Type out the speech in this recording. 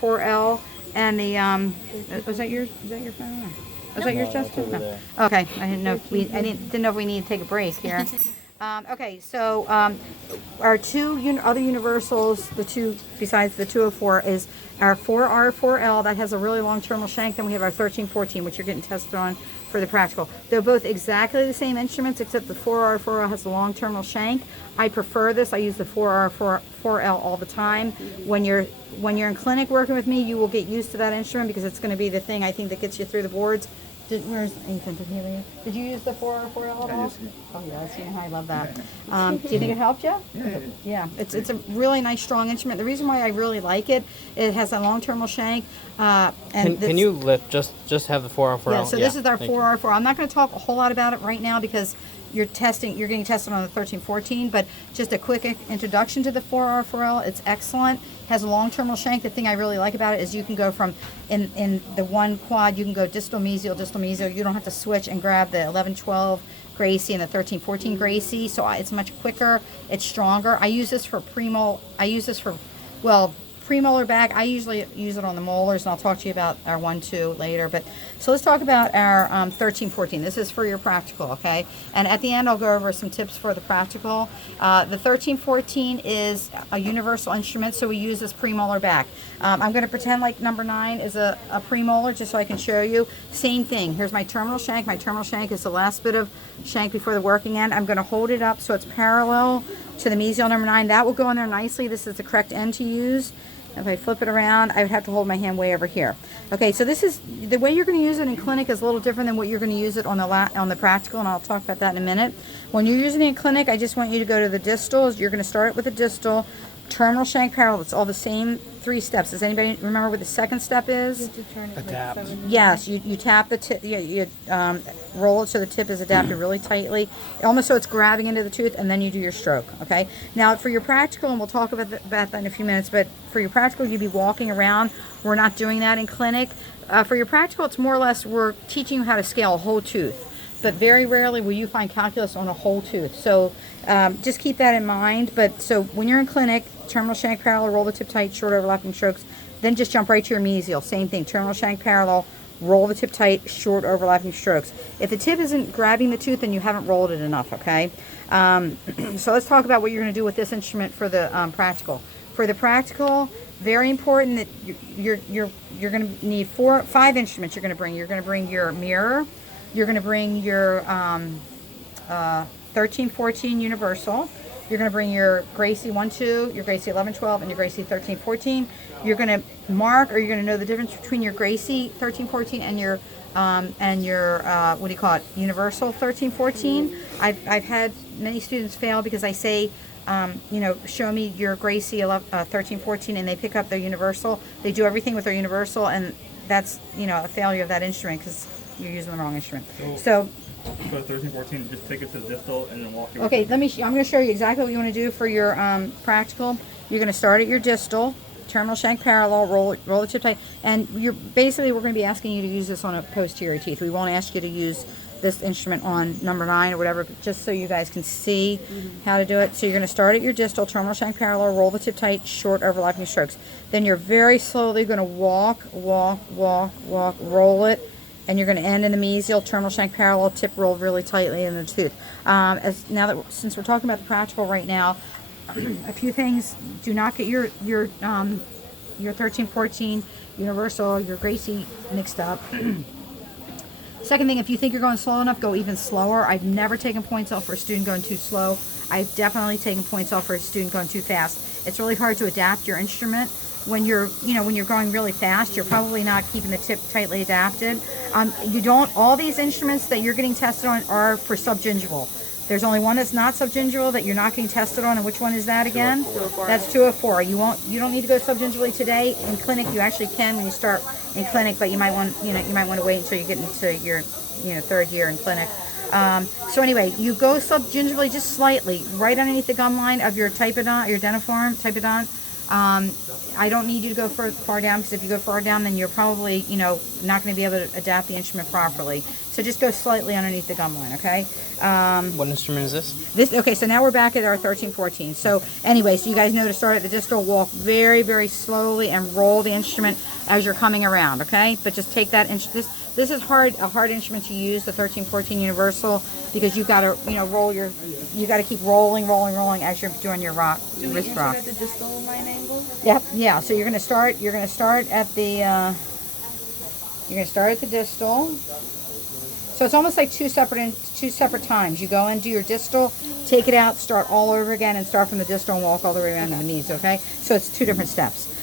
4L and the was that yours? Is that your phone? Was that yours, Justin? No. Okay, I didn't know if didn't know if we need to take a break here. Okay, so our two other universals, the two besides the 204, is our 4R4L that has a really long terminal shank. Then we have our 1314, which you're getting tested on for the practical. They're both exactly the same instruments, except the 4R4L has a long terminal shank. I prefer this. I use the 4R4L all the time. When you're in clinic working with me, you will get used to that instrument because it's going to be the thing I think that gets you through the boards. Where's Ethan? Did you use the 4R4L at all? Oh yes, you know how I love that. Do you think it helped you? Yeah. It's a really nice strong instrument. The reason why I really like it, it has a long terminal shank. Can you lift just have the 4R4L? Yeah. So this is our 4R4. I'm not going to talk a whole lot about it right now because you're getting tested on the 1314, but just a quick introduction to the 4R4L. It's excellent. Has a long terminal shank. The thing I really like about it is you can go from in the one quad, you can go distal mesial. You don't have to switch and grab the 1112 Gracie and the 1314 Gracie. So it's much quicker. It's stronger. I use this for premolar back. I usually use it on the molars, and I'll talk to you about our 1-2 later. But so let's talk about our 1314. This is for your practical, okay? And at the end, I'll go over some tips for the practical. The 1314 is a universal instrument, so we use this premolar back. I'm going to pretend like number 9 is a premolar, just so I can show you. Same thing. Here's my terminal shank. My terminal shank is the last bit of shank before the working end. I'm going to hold it up so it's parallel to the mesial number 9. That will go in there nicely. This is the correct end to use. If I flip it around, I would have to hold my hand way over here. Okay, so this is the way you're going to use it in clinic is a little different than what you're going to use it on the practical, and I'll talk about that in a minute. When you're using it in clinic, I just want you to go to the distal. You're going to start with the distal, terminal shank parallel. It's all the same 3 steps. Does anybody remember what the second step is? Adapt. Yes, you tap the tip. You roll it so the tip is adapted really tightly, almost so it's grabbing into the tooth, and then you do your stroke. Okay. Now for your practical, and we'll talk about that in a few minutes. But for your practical, you'd be walking around. We're not doing that in clinic. For your practical, it's more or less we're teaching you how to scale a whole tooth. But very rarely will you find calculus on a whole tooth. So just keep that in mind. But so when you're in clinic, terminal shank parallel, roll the tip tight, short overlapping strokes. Then just jump right to your mesial. Same thing, terminal shank parallel, roll the tip tight, short overlapping strokes. If the tip isn't grabbing the tooth, then you haven't rolled it enough, okay? So let's talk about what you're going to do with this instrument for the practical. For the practical, very important that you're going to need 5 instruments you're going to bring. You're going to bring your mirror. You're going to bring your 1314 universal. You're going to bring your Gracie 1-2, your Gracie 11-12, and your Gracie 13-14. You're going to mark, or you're going to know the difference between your Gracie 13-14 and your what do you call it, universal 13-14. I've had many students fail because I say, show me your Gracie 13-14, and they pick up their universal. They do everything with their universal, and that's a failure of that instrument because you're using the wrong instrument. So 13-14, just take it to the distal and then walk your okay, I'm going to show you exactly what you want to do for your practical. You're going to start at your distal, terminal shank parallel, roll the tip tight, and we're going to be asking you to use this on a posterior teeth. We won't ask you to use this instrument on number 9 or whatever, just so you guys can see how to do it. So you're going to start at your distal, terminal shank parallel, roll the tip tight, short overlapping strokes. Then you're very slowly going to walk, roll it, and you're going to end in the mesial, terminal shank parallel, tip roll really tightly in the tooth. Since we're talking about the practical right now, a few things: do not get your 13-14 universal, your Gracie mixed up. Second thing, if you think you're going slow enough, go even slower. I've never taken points off for a student going too slow. I've definitely taken points off for a student going too fast. It's really hard to adapt your instrument. When you're going really fast, you're probably not keeping the tip tightly adapted. All these instruments that you're getting tested on are for subgingival. There's only one that's not subgingival that you're not getting tested on, and which one is that again? 204. That's 204. You don't need to go subgingivally today. In clinic, you actually can when you start in clinic, but you might want to wait until you get into your 3rd year in clinic. So anyway, you go subgingivally just slightly, right underneath the gum line of your typodont, your dentiform, typodont. I don't need you to go far down, because if you go far down, then you're probably, not going to be able to adapt the instrument properly. So just go slightly underneath the gum line, okay? What instrument is this? Okay, so now we're back at our 1314. So anyway, so you guys know to start at the distal, walk very, very slowly and roll the instrument as you're coming around, okay? But just take that, this is a hard instrument to use, the 1314 universal, because you've got to, you got to keep rolling as you're doing your wrist rock. At the distal line angle? Yep, yeah. So you're gonna start at the distal. So it's almost like two separate times. You go in, do your distal, take it out, start all over again, and start from the distal and walk all the way around to the knees. Okay, so it's two different steps.